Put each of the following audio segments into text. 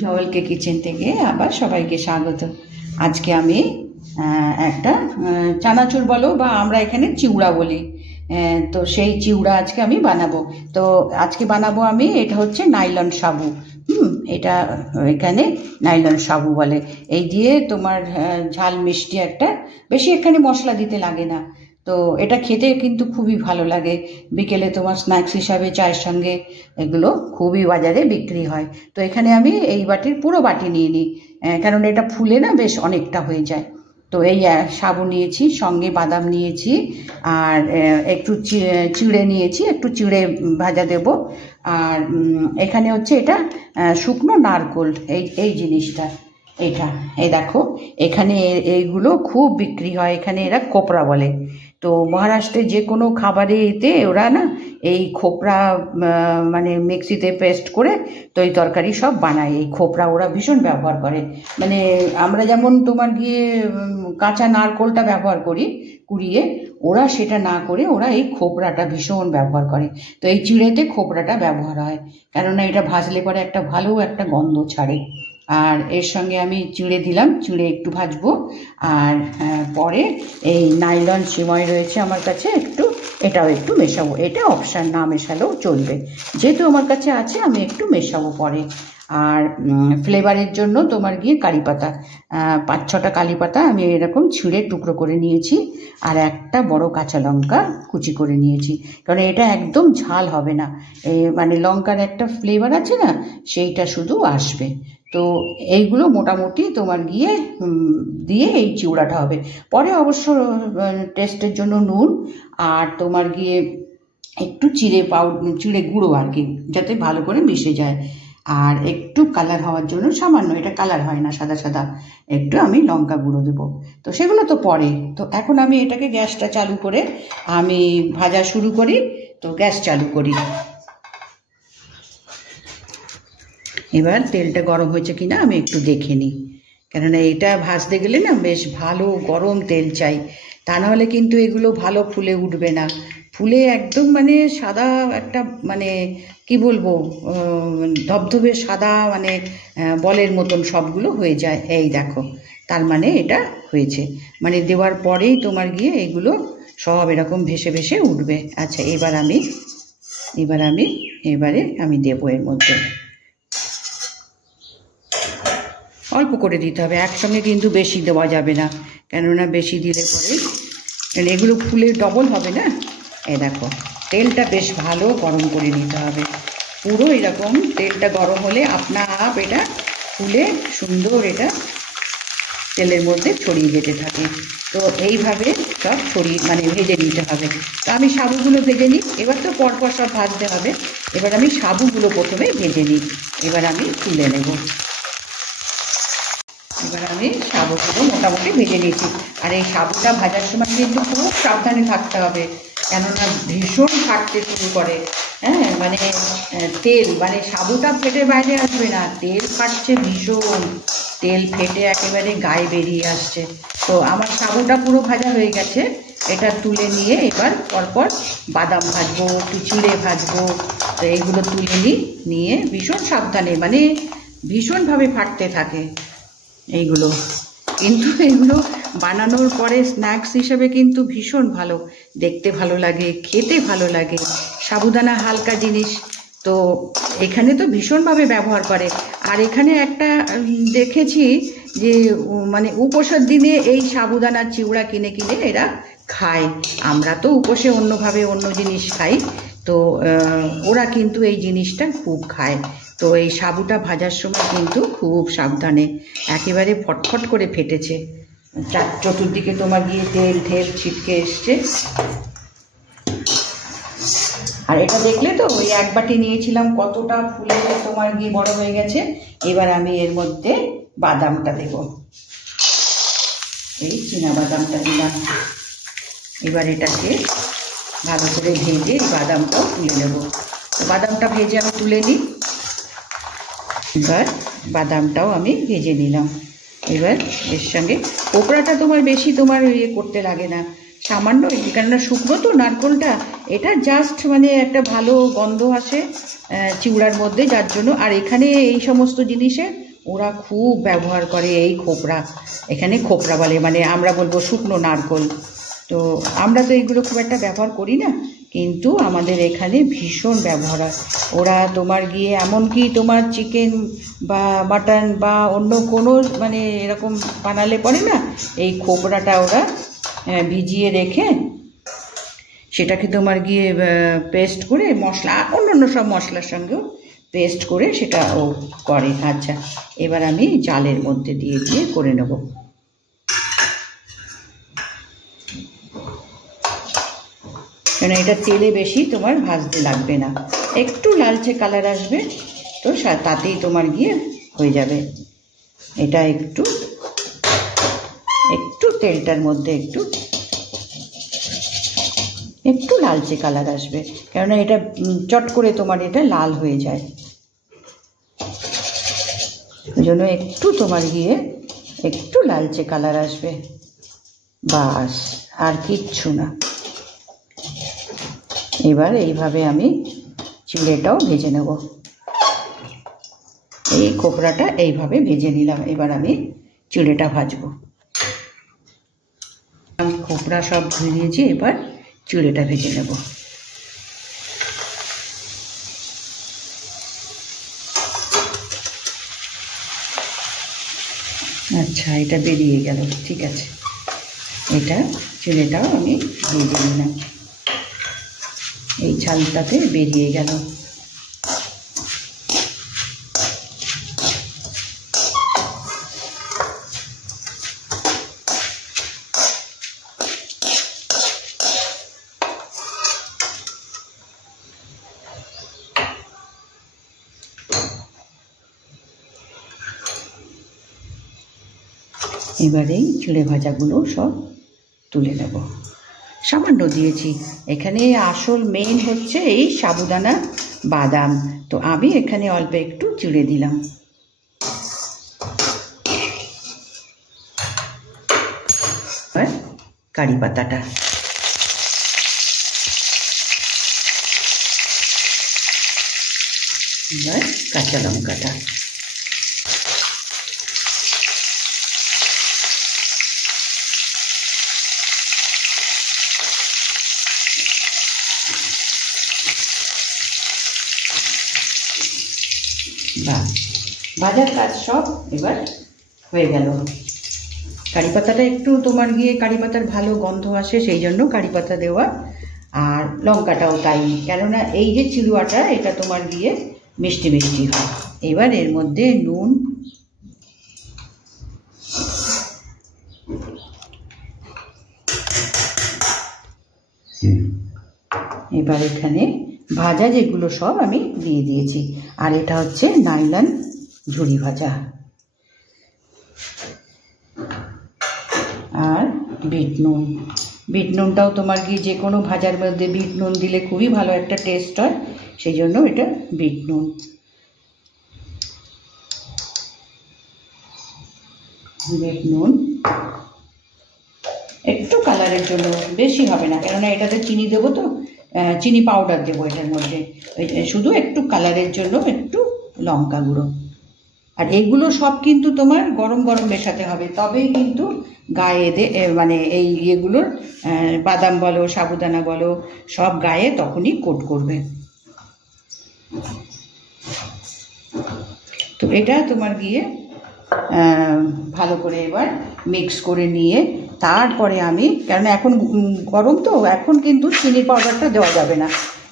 জওয়েলকে kitchen থেকে আবার সবাইকে স্বাগত। আজকে আমি একটা চানাচুর বলো বা আমরা এখানে চিউড়া বলি, তো সেই চিউড়া আজকে আমি বানাবো। তো আজকে বানাবো আমি, এটা হচ্ছে নাইলন সাবু। এটা এখানে নাইলন সাবু বলে। এই দিয়ে তোমার ঝাল মিষ্টি একটা, বেশি এখানে মশলা দিতে লাগে না। তো এটা খেতে কিন্তু খুবই ভালো লাগে। বিকেলে তোমার স্ন্যাক্স হিসাবে চায়ের সঙ্গে এগুলো খুবই বাজারে বিক্রি হয়। তো এখানে আমি এই বাটির পুরো বাটি নিয়ে নিই, কারণ এটা ফুলে না বেশ অনেকটা হয়ে যায়। তো এই সাবু নিয়েছি, সঙ্গে বাদাম নিয়েছি, আর একটু চিড়ে নিয়েছি, একটু চিড়ে ভাজা দেব। আর এখানে হচ্ছে এটা শুকনো নারকোল, এই জিনিসটা এটা, এই দেখো এখানে এইগুলো খুব বিক্রি হয়, এখানে এরা খোপরা বলে। তো মহারাষ্ট্রে যে কোনো খাবারে এতে ওরা না এই খোপরা মানে মিক্সিতে পেস্ট করে তো এই তরকারি সব বানায়। এই খোপরা ওরা ভীষণ ব্যবহার করে। মানে আমরা যেমন তোমার গিয়ে কাঁচা নারকোলটা ব্যবহার করি কুড়িয়ে, ওরা সেটা না করে ওরা এই খোপরাটা ভীষণ ব্যবহার করে। তো এই চিড়েতে খোপরাটা ব্যবহার হয়, কেননা এটা ভাজলে পরে একটা ভালো একটা গন্ধ ছাড়ে। আর এর সঙ্গে আমি চিড়ে দিলাম, চিড়ে একটু ভাজবো। আর পরে এই নাইলন সিময় রয়েছে আমার কাছে, একটু এটাও একটু মেশাবো। এটা অপশান, না মেশালেও চলবে, যেহেতু আমার কাছে আছে আমি একটু মেশাবো পরে। আর ফ্লেভারের জন্য তোমার গিয়ে কারি পাতা, 5-6টা কারি পাতা আমি এরকম ছিঁড়ে টুকরো করে নিয়েছি। আর একটা বড় কাঁচা লঙ্কা কুচি করে নিয়েছি, কারণ এটা একদম ঝাল হবে না, মানে লঙ্কার একটা ফ্লেভার আছে না, সেইটা শুধু আসবে। তো এইগুলো মোটামুটি তোমার গিয়ে দিয়ে এই চিউড়াটা হবে। পরে অবশ্য টেস্টের জন্য নুন আর তোমার গিয়ে একটু চিড়ে গুঁড়ো আর কি, যাতে ভালো করে মিশে যায়। আর একটু কালার হওয়ার জন্য সামান্য, এটা কালার হয় না, সাদা সাদা, একটু আমি লঙ্কা গুঁড়ো দেবো। তো সেগুলো তো পরে। তো এখন আমি এটাকে গ্যাসটা চালু করে আমি ভাজা শুরু করি। তো গ্যাস চালু করি। এবার তেলটা গরম হয়েছে কিনা আমি একটু দেখে নিই, কেননা এটা ভাজতে গেলে না বেশ ভালো গরম তেল চাই, তা নাহলে কিন্তু এগুলো ভালো ফুলে উঠবে না। ফুলে একদম মানে সাদা একটা, মানে কি বলবো, ধবধবে সাদা, মানে বলের মতন সবগুলো হয়ে যায়। এই দেখো, তার মানে এটা হয়েছে, মানে দেওয়ার পরেই তোমার গিয়ে এগুলো সব এরকম ভেসে ভেসে উঠবে। আচ্ছা, এবারে আমি দেবো এর মধ্যে। অল্প করে দিতে হবে, একসঙ্গে কিন্তু বেশি দেওয়া যাবে না, কেননা বেশি দিলে পরে এগুলো ফুলে ডবল হবে না। এই দেখো, তেলটা বেশ ভালো গরম করে নিতে হবে। পুরো এরকম তেলটা গরম হলে আপনা আপ এটা ফুলে সুন্দর এটা তেলের মধ্যে ছড়িয়ে যেতে থাকে। তো এইভাবে সব মানে ভেজে নিতে হবে। তো আমি সাবুগুলো ভেজে নিই, এবার তো পরপর সব ভাজতে হবে। এবার আমি সাবুগুলো প্রথমে ভেজে নিই, এবার আমি তুলে নেব। এবার আমি সাবুগুলো মোটামুটি ভেজে নিয়েছি। আর এই সাবুটা ভাজার সময় কিন্তু খুব সাবধানে থাকতে হবে, কেননা ভীষণ ফাটতে শুরু করে। হ্যাঁ, মানে তেল, মানে সাবুটা ফেটে বাইরে আসবে না, তেল ফাটছে ভীষণ, তেল ফেটে একেবারে গায়ে বেরিয়ে আসছে। তো আমার সাবুটা পুরো ভাজা হয়ে গেছে, এটা তুলে নিয়ে এবার পরপর বাদাম ভাজবো, একটু চিড়ে ভাজবো। তো এইগুলো তুলে নিয়ে ভীষণ সাবধানে, মানে ভীষণভাবে ফাটতে থাকে এইগুলো। কিন্তু এগুলো বানানোর পরে স্ন্যাক্স হিসেবে কিন্তু ভীষণ ভালো, দেখতে ভালো লাগে, খেতে ভালো লাগে। সাবুদানা হালকা জিনিস, তো এখানে তো ভীষণভাবে ব্যবহার করে। আর এখানে একটা দেখেছি যে মানে উপোসের দিনে এই সাবুদানার চিউড়া কিনে কিনে এরা খায়। আমরা তো উপোসে অন্যভাবে অন্য জিনিস খাই, তো ওরা কিন্তু এই জিনিসটা খুব খায়। তো এই সাবুটা ভাজার সময় কিন্তু খুব সাবধানে, একেবারে ফটফট করে ফেটেছে, চতুর্দিকে তোমার গিয়ে তেল ঢেল ছিটকে এসছে। আর এটা দেখলে তো ওই এক বাটি নিয়েছিলাম, কতটা ফুলে তোমার গিয়ে বড় হয়ে গেছে। এবার আমি এর মধ্যে বাদামটা দেব, এই চীনা বাদামটা দিলাম। এবার এটাকে ভালো করে ভেজে বাদামটাও তুলে নেব। বাদামটা ভেজে আমি তুলে নিই। এবার বাদামটাও আমি ভেজে নিলাম। এবার এর সঙ্গে কোপড়াটা তোমার বেশি তোমার ইয়ে করতে লাগে না, সামান্য, কেননা শুকনো তো নারকোলটা, এটা জাস্ট মানে একটা ভালো গন্ধ আসে চিউড়ার মধ্যে, যার জন্য। আর এখানে এই সমস্ত জিনিসে ওরা খুব ব্যবহার করে এই খোপরা, এখানে খোপরা বলে, মানে আমরা বলবো শুকনো নারকোল। তো আমরা তো এইগুলো খুব একটা ব্যবহার করি না, কিন্তু আমাদের এখানে ভীষণ ব্যবহার হয়। ওরা তোমার গিয়ে এমনকি তোমার চিকেন বা মাটন বা অন্য কোনো মানে এরকম বানালে পরে না, এই খোপরাটা ওরা ভিজিয়ে রেখে সেটাকে তোমার গিয়ে পেস্ট করে মশলা, অন্য সব মশলার সঙ্গেও পেস্ট করে সেটা ও করে। আচ্ছা, এবার আমি জালের মধ্যে দিয়ে করে নেব। কেন এটা তেলে বেশি তোমার ভাজতে লাগবে না, একটু লালচে কালার আসবে তো তাতেই তোমার গিয়ে হয়ে যাবে। এটা একটু তেলটার মধ্যে একটু লালচে কালার আসবে, কেননা এটা চট করে তোমার এটা লাল হয়ে যায়। ওই জন্য একটু তোমার গিয়ে একটু লালচে কালার আসবে, বাস, আর কিচ্ছু না। এবার এইভাবে আমি চিড়েটাও ভেজে নেব। এই খোপরাটা এইভাবে ভেজে নিলাম। এবার আমি চিড়েটা ভাজবো। আমি খোপরা সব ধুয়ে নিয়েছি, এবার চিড়েটা ভেজে নেব। আচ্ছা, এটা বেরিয়ে গেল, ঠিক আছে। এটা চিড়েটাও আমি ভেজে নিলাম, এই ছালটাতে বেরিয়ে গেল। এবারে চিড়ে ভাজাগুলো সব তুলে নেব। সামান্য দিয়েছি, এখানে আসল মেইন হচ্ছে এই সাবুদানা বাদাম, তো আমি এখানে অল্প একটু চিড়ে দিলাম। আর কারি পাতাটা, এবার কাঁচা লঙ্কাটা, ভাজার কাজ সব এবার হয়ে গেল। কারি পাতাটা একটু তোমার গিয়ে কারি পাতার ভালো গন্ধ আসে, সেই জন্য কারি পাতা দেওয়া, আর লঙ্কাটাও তাই, কেননা এই যে চিড়ুয়াটা এটা তোমার গিয়ে মিষ্টি মিষ্টি হয়। এবার এর মধ্যে নুন, এবার এখানে ভাজা যেগুলো সব আমি দিয়ে দিয়েছি, আর এটা হচ্ছে নাইলন ঝুরি ভাজা। আর বিট নুন, বিট নুনটাও তোমার গিয়ে যে কোনো ভাজার মধ্যে বিট নুন দিলে খুবই ভালো একটা টেস্ট হয়, সেই জন্য এটা বিট নুন। বিট নুন একটু কালারের জন্য, বেশি হবে না, কেননা এটাতে চিনি দেবো, তো চিনি পাউডার দেবো এটার মধ্যে, শুধু একটু কালারের জন্য একটু লঙ্কা গুঁড়ো। আর এগুলো সব কিন্তু তোমার গরম গরম মেশাতে হবে, তবেই কিন্তু গায়ে মানে এই ইয়েগুলোর বাদাম বলো সাবুদানা বলো সব গায়ে তখনই কোট করবে। তো এটা তোমার গিয়ে ভালো করে এবার মিক্স করে নিয়ে তারপরে আমি, কেননা এখন গরম তো, এখন কিন্তু চিনি পাউডারটা দেওয়া যাবে না,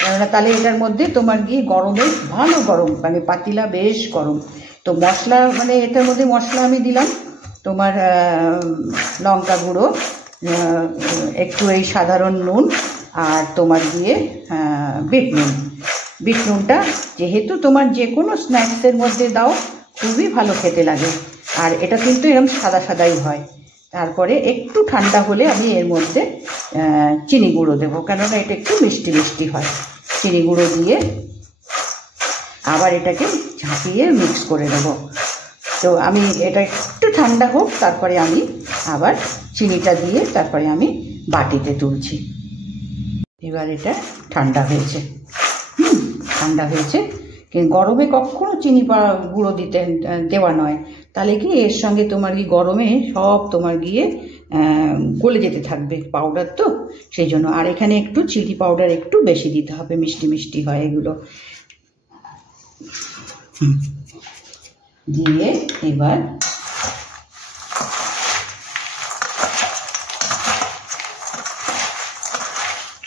কেননা তাহলে এটার মধ্যে তোমার গিয়ে গরমে ভালো গরম, মানে পাতিলা বেশ গরম। তো মশলা মানে এটার মধ্যে মশলা আমি দিলাম তোমার লঙ্কা গুঁড়ো, একটু এই সাধারণ নুন, আর তোমার গিয়ে বিট নুন। বিট নুনটা যেহেতু তোমার যে কোনো স্ন্যাক্সের মধ্যে দাও খুবই ভালো খেতে লাগে, আর এটা কিন্তু এরকম সাদা সাদাই হয়। তারপরে একটু ঠান্ডা হলে আমি এর মধ্যে চিনি গুঁড়ো দেবো, কেননা এটা একটু মিষ্টি মিষ্টি হয়। চিনি গুঁড়ো দিয়ে আবার এটাকে ঝাঁপিয়ে মিক্স করে দেবো। তো আমি এটা একটু ঠান্ডা হোক, তারপরে আমি আবার চিনিটা দিয়ে তারপরে আমি বাটিতে তুলছি। এবার এটা ঠান্ডা হয়েছে, ঠান্ডা হয়েছে। গরমে কখনো চিনি গুঁড়ো দেওয়া নয়, তাহলে কি এর সঙ্গে তোমার কি গরমে সব তোমার গিয়ে গলে যেতে থাকবে, পাউডার তো সেই জন্য। আর এখানে একটু চিলি পাউডার একটু বেশি দিতে হবে, মিষ্টি মিষ্টি হয় এগুলো। দিয়ে এবার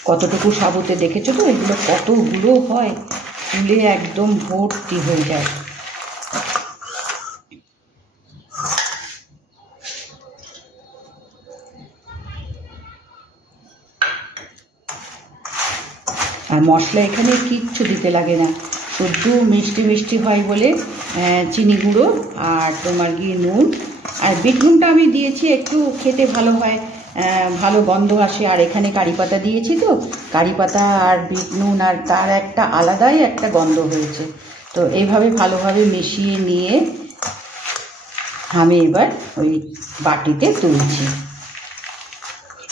কতটুকু সাবুতে দেখেছো তো, এগুলো কতগুলো হয়, ফুলে একদম ভর্তি হয়ে যায়। আর মশলা এখানে কিচ্ছু দিতে লাগে না, শুধু মিষ্টি মিষ্টি হয় বলে চিনি গুঁড়ো আর তোমার গিয়ে নুন। আর বিট নুনটা আমি দিয়েছি একটু খেতে ভালো হয়, ভালো গন্ধ আসে। আর এখানে কারি পাতা দিয়েছি তো, কারি পাতা আর বিট নুন আর তার একটা আলাদাই একটা গন্ধ হয়েছে। তো এইভাবে ভালোভাবে মিশিয়ে নিয়ে আমি এবার ওই বাটিতে তুলছি।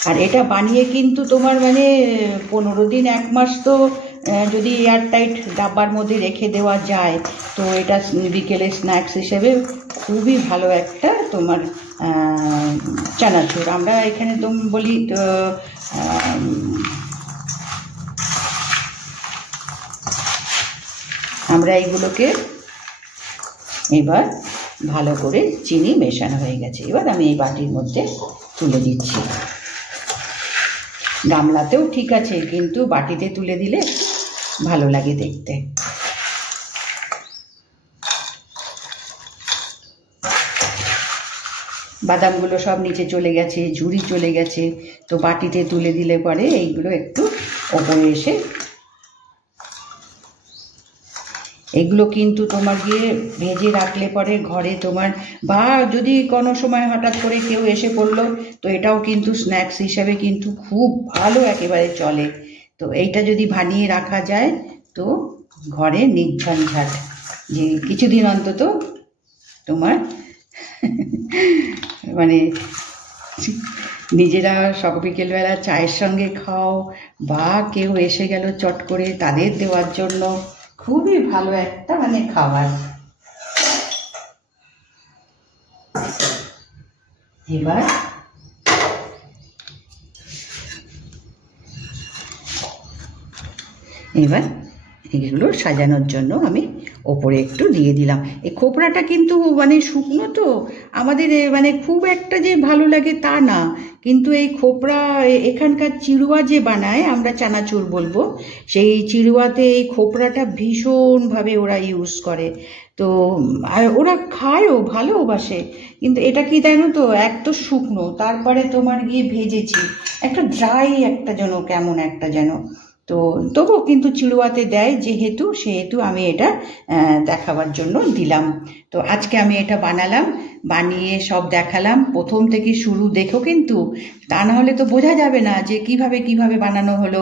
আর এটা বানিয়ে কিন্তু তোমার মানে 15 দিন 1 মাস তো যদি এয়ারটাইট ডাব্বার মধ্যে রেখে দেওয়া যায়, তো এটা বিকেলে স্ন্যাক্স হিসেবে খুবই ভালো একটা তোমার চানাচুর। আমরা এখানে তো বলি আমরা এইগুলোকে এবার ভালো করে চিনি মেশানো হয়ে গেছে, এবার আমি এই বাটির মধ্যে তুলে দিচ্ছি। গামলাতেও ঠিক আছে, কিন্তু বাটিতে তুলে দিলে ভালো লাগে দেখতে। বাদামগুলো সব নিচে চলে গেছে, ঝুড়ি চলে গেছে, তো বাটিতে তুলে দিলে পরে এইগুলো একটু ওপরে এসে, এগুলো কিন্তু তোমার গিয়ে ভেজে রাখলে পরে ঘরে তোমার, বা যদি কোনো সময় হঠাৎ করে কেউ এসে পড়লো, তো এটাও কিন্তু স্ন্যাক্স হিসাবে কিন্তু খুব ভালো একেবারে চলে। তো এইটা যদি বানিয়ে রাখা যায় তো ঘরে নির্ঝঞ্ঝাট, যে কিছুদিন অন্তত তোমার মানে নিজেরা সব বিকেলবেলা চায়ের সঙ্গে খাও, বা কেউ এসে গেল চট করে তাদের দেওয়ার জন্য খুবই ভালো একটা মানে খাবার। এবার এগুলো সাজানোর জন্য আমি ওপরে একটু দিয়ে দিলাম। এই খোপড়াটা কিন্তু মানে শুকনো তো, আমাদের মানে খুব একটা যে ভালো লাগে তা না, কিন্তু এই খোপড়া এখানকার চিড়ুয়া যে বানায়, আমরা চানাচুর বলবো, সেই চিড়ুয়াতে এই খোপড়াটা ভীষণভাবে ওরা ইউজ করে। তো আর ওরা খায়ও, ভালোবাসে। কিন্তু এটা কি জানো তো, এক তো শুকনো, তারপরে তোমার গিয়ে ভেজেছি, একটা ড্রাই একটা যেন কেমন একটা যেন, তো তবুও কিন্তু চিড়ুয়াতে দেয় যেহেতু, সেহেতু আমি এটা দেখাবার জন্য দিলাম। তো আজকে আমি এটা বানালাম, বানিয়ে সব দেখালাম, প্রথম থেকে শুরু দেখো কিন্তু, তা না হলে তো বোঝা যাবে না যে কিভাবে কিভাবে বানানো হলো।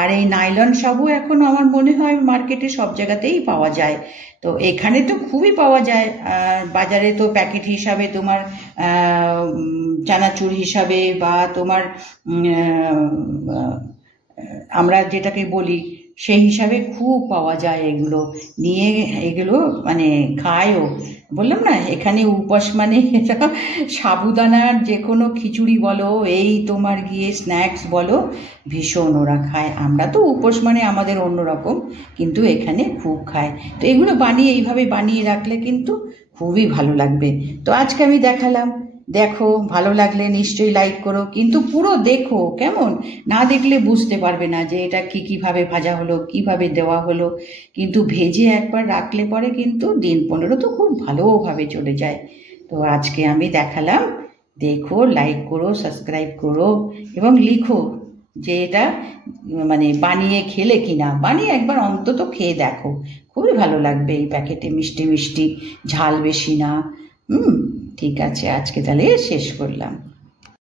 আর এই নাইলন সাবু এখন আমার মনে হয় মার্কেটে সব জায়গাতেই পাওয়া যায়, তো এখানে তো খুবই পাওয়া যায়। বাজারে তো প্যাকেট হিসাবে তোমার চানাচুর হিসাবে, বা তোমার আমরা যেটাকে বলি সেই হিসাবে খুব পাওয়া যায়। এগুলো নিয়ে এগুলো মানে খায়ও, বললাম না এখানে উপাস মানে এটা সাবুদানার যে কোনো খিচুড়ি বলো, এই তোমার গিয়ে স্ন্যাক্স বলো, ভীষণ ওরা খায়। আমরা তো উপোস মানে আমাদের অন্যরকম, কিন্তু এখানে খুব খায়। তো এগুলো বানিয়ে এইভাবে বানিয়ে রাখলে কিন্তু খুবই ভালো লাগবে। তো আজকে আমি দেখালাম, দেখো, ভালো লাগলে নিশ্চয়ই লাইক করো, কিন্তু পুরো দেখো, কেমন না দেখলে বুঝতে পারবে না যে এটা কিভাবে ভাজা হলো, কিভাবে দেওয়া হলো। কিন্তু ভেজে একবার রাখলে পরে কিন্তু দিন 15 তো খুব ভালোভাবে চলে যায়। তো আজকে আমি দেখালাম, দেখো, লাইক করো, সাবস্ক্রাইব করো, এবং লিখো যে এটা মানে বানিয়ে খেলে কিনা, বানিয়ে একবার অন্তত খেয়ে দেখো, খুবই ভালো লাগবে। এই প্যাকেটে মিষ্টি মিষ্টি, ঝাল বেশি না। ঠিক আছে, আজকে তাহলে শেষ করলাম।